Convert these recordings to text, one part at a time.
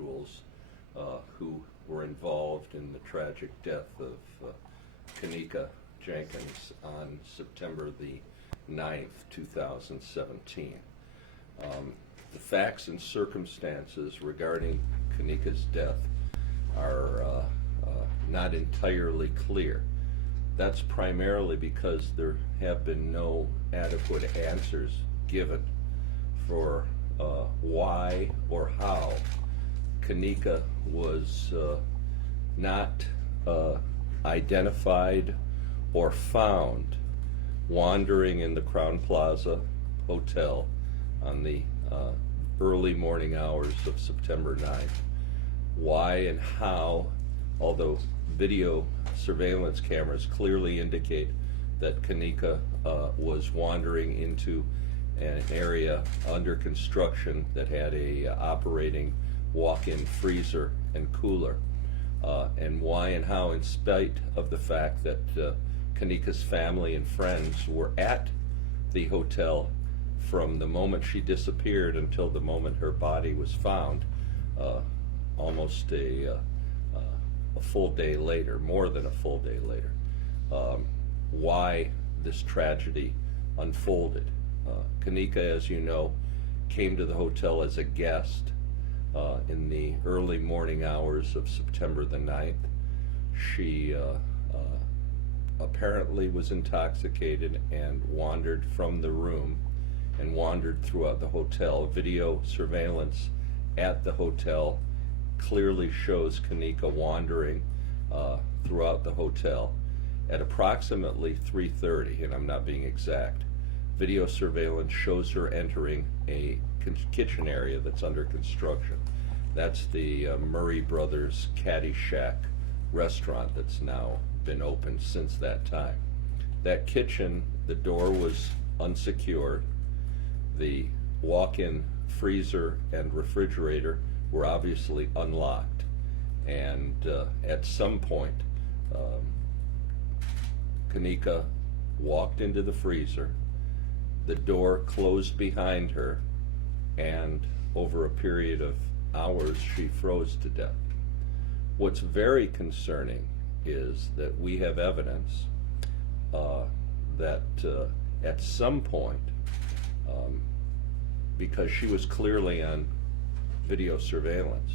individuals who were involved in the tragic death of Kenneka Jenkins on September the 9th, 2017. The facts and circumstances regarding Kenneka's death are not entirely clear. That's primarily because there have been no adequate answers given for why or how Kenneka was not identified or found wandering in the Crowne Plaza Hotel on the early morning hours of September 9th. Why and how, although video surveillance cameras clearly indicate that Kenneka was wandering into an area under construction that had a operating walk-in freezer and cooler, and why and how, in spite of the fact that Kenneka's family and friends were at the hotel from the moment she disappeared until the moment her body was found, almost a full day later, more than a full day later, why this tragedy unfolded. Kenneka, as you know, came to the hotel as a guest in the early morning hours of September the 9th. She apparently was intoxicated and wandered from the room and wandered throughout the hotel. Video surveillance at the hotel clearly shows Kenneka wandering throughout the hotel. At approximately 3:30, and I'm not being exact, video surveillance shows her entering a kitchen area that's under construction. That's the Murray Brothers Caddy Shack restaurant that's now been open since that time. That kitchen, the door was unsecured. The walk-in freezer and refrigerator were obviously unlocked. And at some point, Kenneka walked into the freezer, the door closed behind her, and over a period of hours she froze to death. What's very concerning is that we have evidence that at some point, because she was clearly on video surveillance,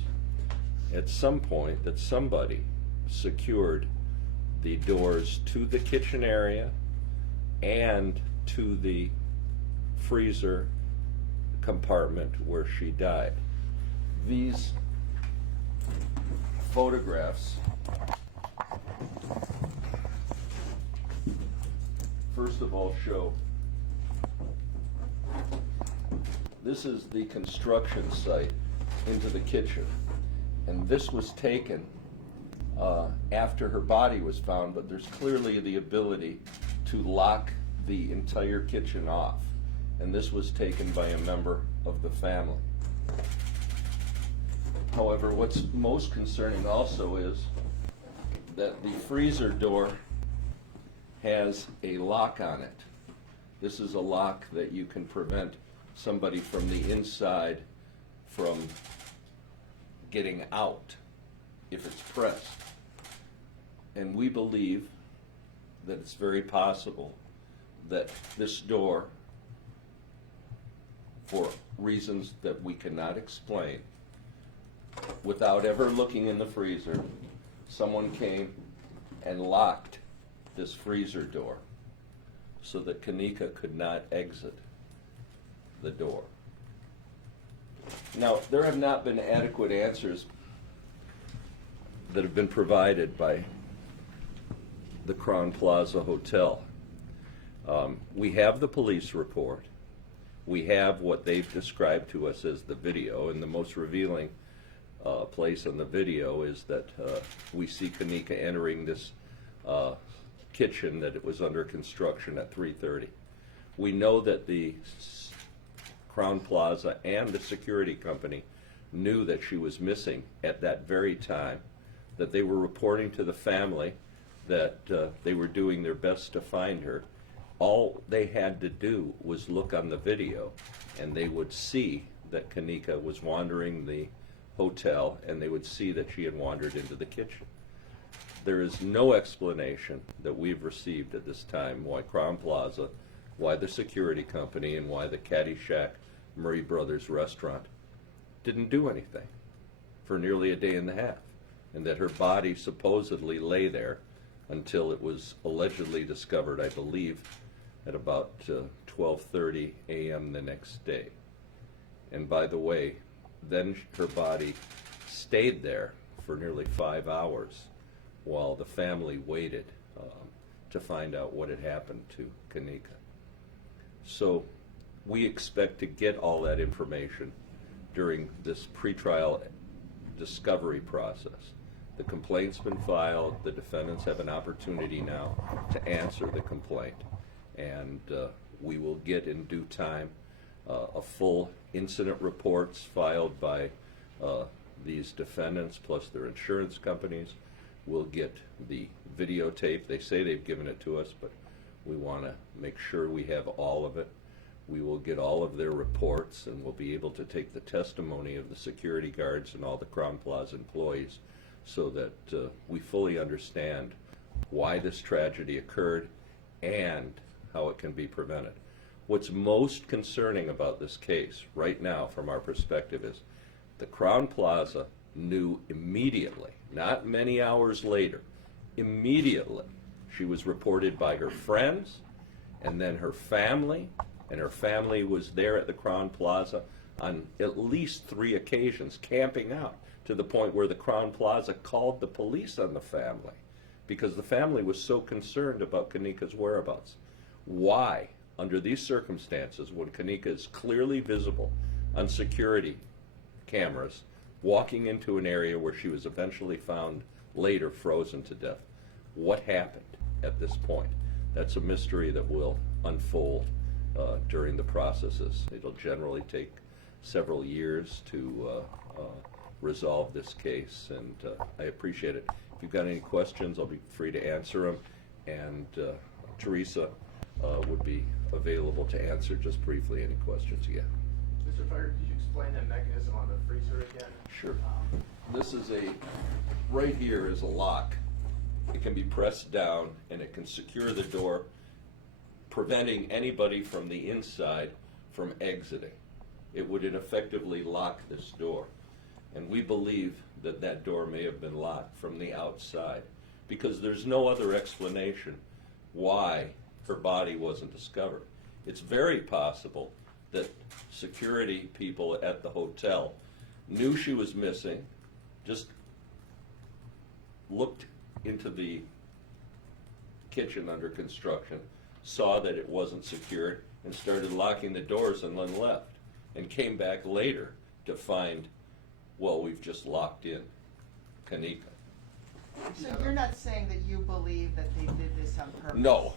at some point that somebody secured the doors to the kitchen area and to the freezer compartment where she died. These photographs, first of all, show this is the construction site into the kitchen, and this was taken after her body was found, but there's clearly the ability to lock the entire kitchen off, and this was taken by a member of the family. However, what's most concerning also is that the freezer door has a lock on it. This is a lock that you can prevent somebody from the inside from getting out if it's pressed. And we believe that it's very possible that this door, for reasons that we cannot explain, without ever looking in the freezer, someone came and locked this freezer door so that Kenneka could not exit the door. Now, there have not been adequate answers that have been provided by the Crowne Plaza Hotel. We have the police report. We have what they've described to us as the video, and the most revealing place on the video is that we see Kenneka entering this kitchen that it was under construction at 3:30. We know that the Crowne Plaza and the security company knew that she was missing at that very time, that they were reporting to the family that they were doing their best to find her. All they had to do was look on the video, and they would see that Kenneka was wandering the hotel, and they would see that she had wandered into the kitchen. There is no explanation that we've received at this time why Crowne Plaza, why the security company, and why the Caddyshack Murray Brothers restaurant didn't do anything for nearly a day and a half, and that her body supposedly lay there until it was allegedly discovered, I believe, at about 12:30 a.m. the next day. And by the way, then her body stayed there for nearly 5 hours while the family waited to find out what had happened to Kenneka. So we expect to get all that information during this pretrial discovery process. The complaint's been filed. The defendants have an opportunity now to answer the complaint. And we will get in due time a full incident reports filed by these defendants plus their insurance companies. We'll get the videotape. They say they've given it to us, but we want to make sure we have all of it. We will get all of their reports, and we'll be able to take the testimony of the security guards and all the Crowne Plaza employees so that we fully understand why this tragedy occurred and how it can be prevented. What's most concerning about this case right now from our perspective is the Crowne Plaza knew immediately, not many hours later, immediately she was reported by her friends and then her family, and her family was there at the Crowne Plaza on at least 3 occasions camping out to the point where the Crowne Plaza called the police on the family because the family was so concerned about Kenneka's whereabouts. Why, under these circumstances, when Kenneka is clearly visible on security cameras, walking into an area where she was eventually found later frozen to death, what happened at this point? That's a mystery that will unfold during the processes. It'll generally take several years to resolve this case, and I appreciate it. If you've got any questions, I'll be free to answer them, and Tereasa would be available to answer just briefly any questions you have. Mr. Fire, could you explain that mechanism on the freezer again? Sure. This is right here is a lock. It can be pressed down and it can secure the door, preventing anybody from the inside from exiting. It would effectively lock this door. And we believe that that door may have been locked from the outside because there's no other explanation why her body wasn't discovered. It's very possible that security people at the hotel knew she was missing, just looked into the kitchen under construction, saw that it wasn't secured, and started locking the doors and then left, and came back later to find, well, we've just locked in Kenneka. So you're not saying that you believe that they did this on purpose? No,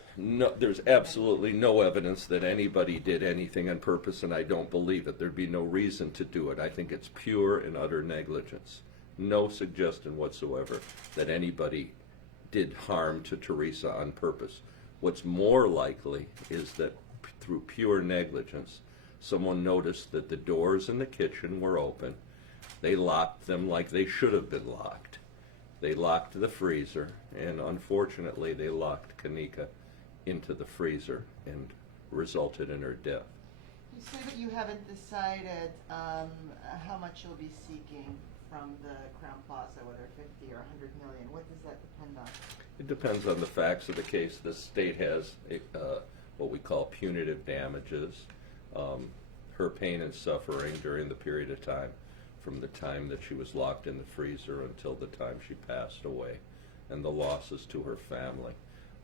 there's absolutely no evidence that anybody did anything on purpose, and I don't believe it. There'd be no reason to do it. I think it's pure and utter negligence. No suggestion whatsoever that anybody did harm to Tereasa on purpose. What's more likely is that through pure negligence, someone noticed that the doors in the kitchen were open. They locked them like they should have been locked. They locked the freezer, and unfortunately they locked Kenneka into the freezer and resulted in her death. You say that you haven't decided how much you'll be seeking from the Crowne Plaza, whether 50 or 100 million. What does that depend on? It depends on the facts of the case. The state has what we call punitive damages. Her pain and suffering during the period of time from the time that she was locked in the freezer until the time she passed away, and the losses to her family.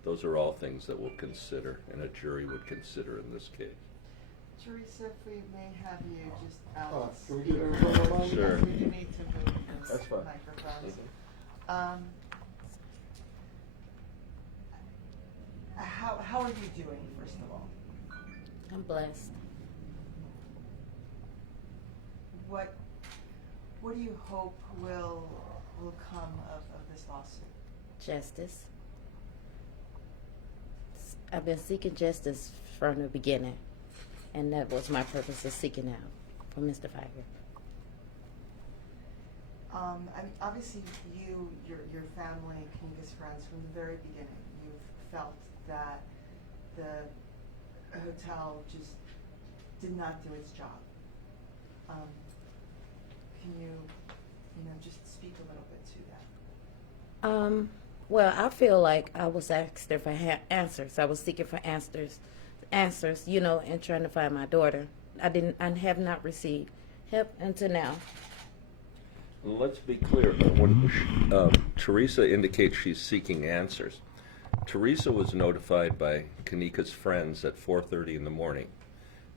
Those are all things that we'll consider and a jury would consider in this case. Tereasa, if we may have you just out Can we speak. do it one by one? Sure. Yes, we do need to move those That's fine. microphones. How are you doing, first of all? I'm blessed. What do you hope will come of this lawsuit? Justice. I've been seeking justice from the beginning, and that was my purpose of seeking out for Mr. Figer. I mean, obviously, your family, Kenneka's friends, from the very beginning, you've felt that the hotel just did not do its job. Can you just speak a little bit to that? Well, I feel like I was asked if I had answers. I was seeking for answers, and trying to find my daughter. I have not received help until now. Let's be clear. When Tereasa indicates she's seeking answers, Tereasa was notified by Kenneka's friends at 4:30 in the morning.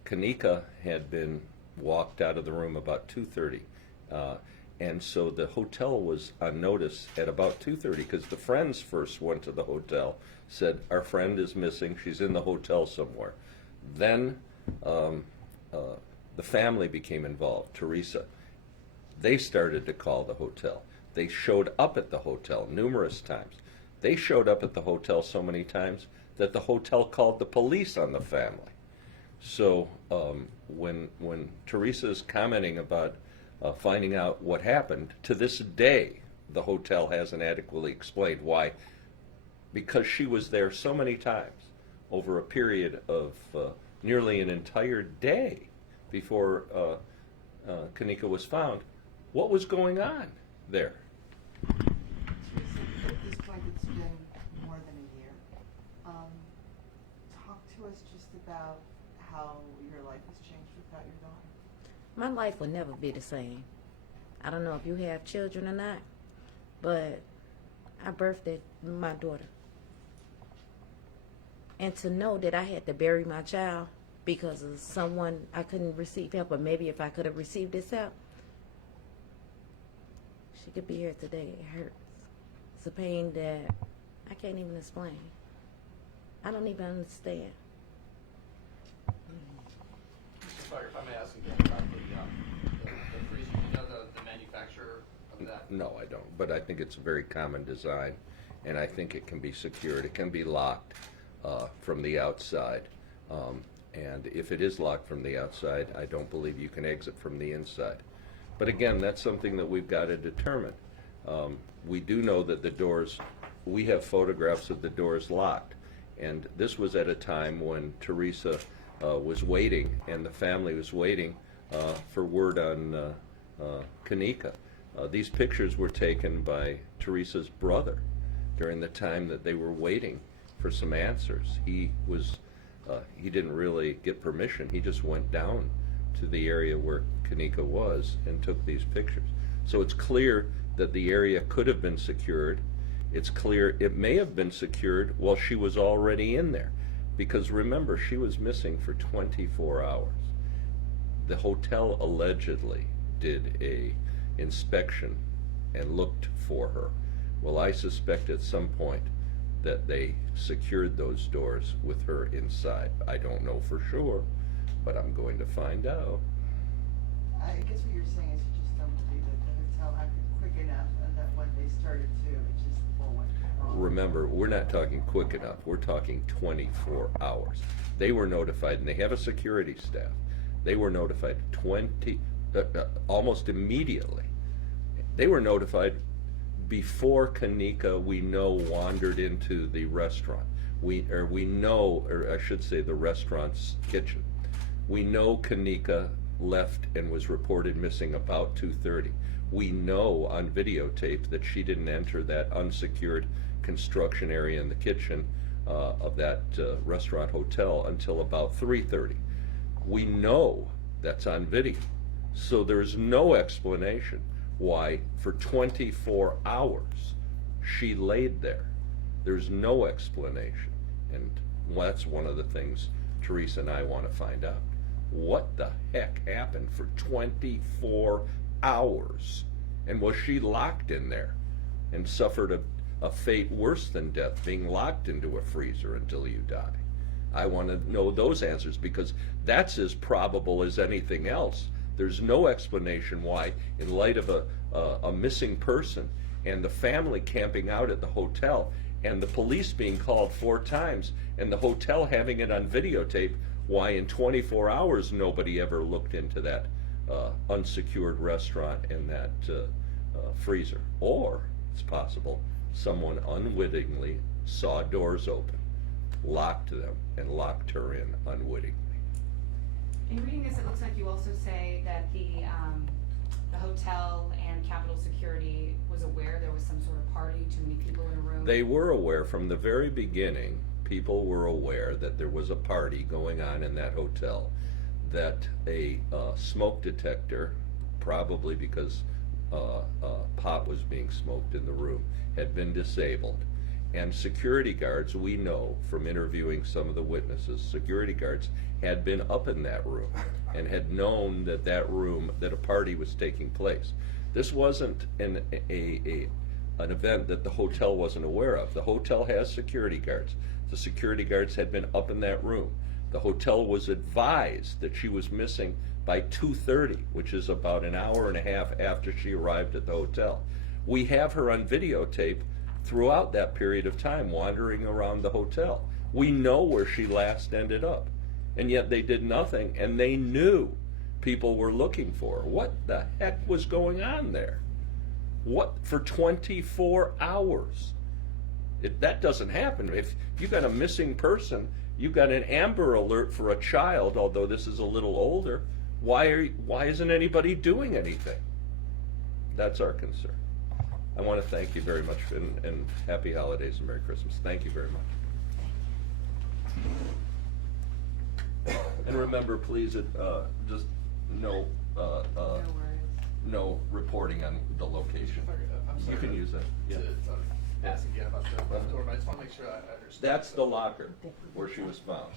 Kenneka had been walked out of the room about 2:30. And so the hotel was on notice at about 2:30 because the friends first went to the hotel, said, our friend is missing, she's in the hotel somewhere. Then the family became involved, Tereasa. They started to call the hotel. They showed up at the hotel numerous times. They showed up at the hotel so many times that the hotel called the police on the family. So when Tereasa is commenting about finding out what happened, to this day, the hotel hasn't adequately explained why. Because she was there so many times over a period of nearly an entire day before Kenneka was found. What was going on there? Tereasa, at this point, it's been more than a year. Talk to us just about how your life has changed without your daughter. My life will never be the same. I don't know if you have children or not, but I birthed my daughter. And to know that I had to bury my child because of someone I couldn't receive help, or maybe if I could have received this help, she could be here today. It hurts. It's a pain that I can't even explain. I don't even understand. Mr. Fire, if I may ask again about the freezer, do you know the manufacturer of that? No, I don't. But I think it's a very common design, and I think it can be secured. It can be locked from the outside. And if it is locked from the outside, I don't believe you can exit from the inside. But again, that's something that we've got to determine. We do know that the doors, we have photographs of the doors locked. And this was at a time when Tereasa was waiting, and the family was waiting for word on Kenneka. These pictures were taken by Teresa's brother during the time that they were waiting for some answers. He didn't really get permission. He just went down to the area where Kenneka was and took these pictures. So it's clear that the area could have been secured. It's clear it may have been secured while she was already in there. Because remember, she was missing for 24 hours. The hotel allegedly did a inspection and looked for her. Well, I suspect at some point that they secured those doors with her inside. I don't know for sure, but I'm going to find out. I guess what you're saying is you just don't believe that the hotel acted quick enough and that when they started to, it just all went wrong. Remember, we're not talking quick enough. We're talking 24 hours. They were notified, and they have a security staff. They were notified almost immediately. They were notified before Kenneka, we know, wandered into the restaurant. I should say the restaurant's kitchen. We know Kenneka left and was reported missing about 2:30. We know on videotape that she didn't enter that unsecured construction area in the kitchen of that restaurant hotel until about 3:30. We know that's on video. So there's no explanation why for 24 hours she laid there. There's no explanation. And that's one of the things Tereasa and I want to find out. What the heck happened for 24 hours? And was she locked in there and suffered a fate worse than death, being locked into a freezer until you die? I want to know those answers, because that's as probable as anything else. There's no explanation why, in light of a missing person and the family camping out at the hotel and the police being called 4 times and the hotel having it on videotape, why in 24 hours nobody ever looked into that unsecured restaurant and that freezer. Or, it's possible, someone unwittingly saw doors open, locked them, and locked her in unwittingly. In reading this, it looks like you also say that the hotel and Capitol Security was aware there was some sort of party, too many people in a room. They were aware from the very beginning, people were aware that there was a party going on in that hotel, that a smoke detector, probably because pot was being smoked in the room, had been disabled. And security guards, we know from interviewing some of the witnesses, security guards had been up in that room and had known that that a party was taking place. This wasn't an event that the hotel wasn't aware of. The hotel has security guards. The security guards had been up in that room. The hotel was advised that she was missing by 2:30, which is about an hour and a half after she arrived at the hotel. We have her on videotape throughout that period of time wandering around the hotel. We know where she last ended up, and yet they did nothing, and they knew people were looking for her. What the heck was going on there? What, for 24 hours? That doesn't happen. If you got a missing person, you got an Amber Alert for a child, although this is a little older. Why isn't anybody doing anything? That's our concern. I want to thank you very much, and happy holidays and Merry Christmas. Thank you very much. And remember, please, just no worries. no reporting on the location. I'm sorry You can use that. Yeah. To ask again about the door, but I just want to make sure I understand. That's the locker where she was found.